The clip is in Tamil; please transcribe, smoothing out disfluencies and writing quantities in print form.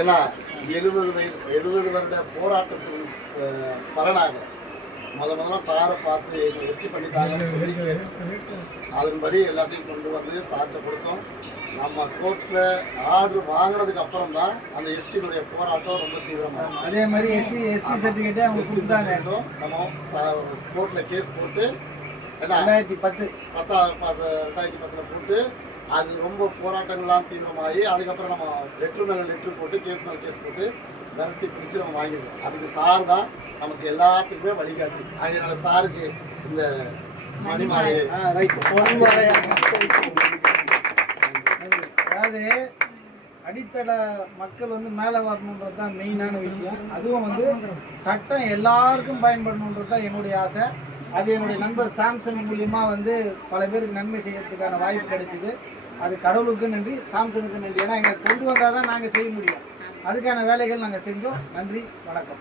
ஏன்னா 70 வருட போராட்டத்தின் பலனாக முதல்ல சாரை பார்த்து எஸ்டி பண்ணிட்டாங்கன்னு சொல்லி அதன்படி எல்லாத்தையும் கொண்டு வந்து சார்ட்ட கொடுத்தோம். நம்ம கோர்ட்டில் ஆர்டர் வாங்கினதுக்கு அப்புறம் தான் அந்த எஸ்டியினுடைய போராட்டம் ரொம்ப தீவிரமாக. அதே மாதிரி எஸ்டி சர்டிஃபிகேட்டே அவங்க கொடுத்தாங்க. நம்ம கோர்ட்டில் கேஸ் போட்டு 2010 போட்டு அது ரொம்ப போராட்டங்கள்லாம் தீவிரமாகி அதுக்கப்புறம் நம்ம லெட்ரு மேலே லெட்ரு போட்டு கேஸ் மேலே கேஸ் போட்டு மிரட்டி பிடிச்சி நம்ம வாங்கிடுவோம். அதுக்கு சார் தான் நமக்கு எல்லாத்துக்குமே வழிகாட்டி. அதனால சாருக்கு இந்த மணிமாலை அதாவது அடித்தள மக்கள் வந்து மேலே வரணுன்றது தான் மெயினான விஷயம். அதுவும் வந்து சட்டம் எல்லாருக்கும் பயன்படணுன்றது தான் என்னுடைய ஆசை. அது என்னுடைய நண்பர் சாம்சன் மூலியமாக வந்து பல பேருக்கு நன்மை செய்யறதுக்கான வாய்ப்பு கிடைச்சிது. அது கடவுளுக்கு நன்றி, சாம்சனுக்கு நன்றி. ஏன்னா எங்களை கொண்டு வந்தால் தான் நாங்கள் செய்ய முடியும். அதுக்கான வேலைகள் நாங்கள் செஞ்சோம். நன்றி, வணக்கம்.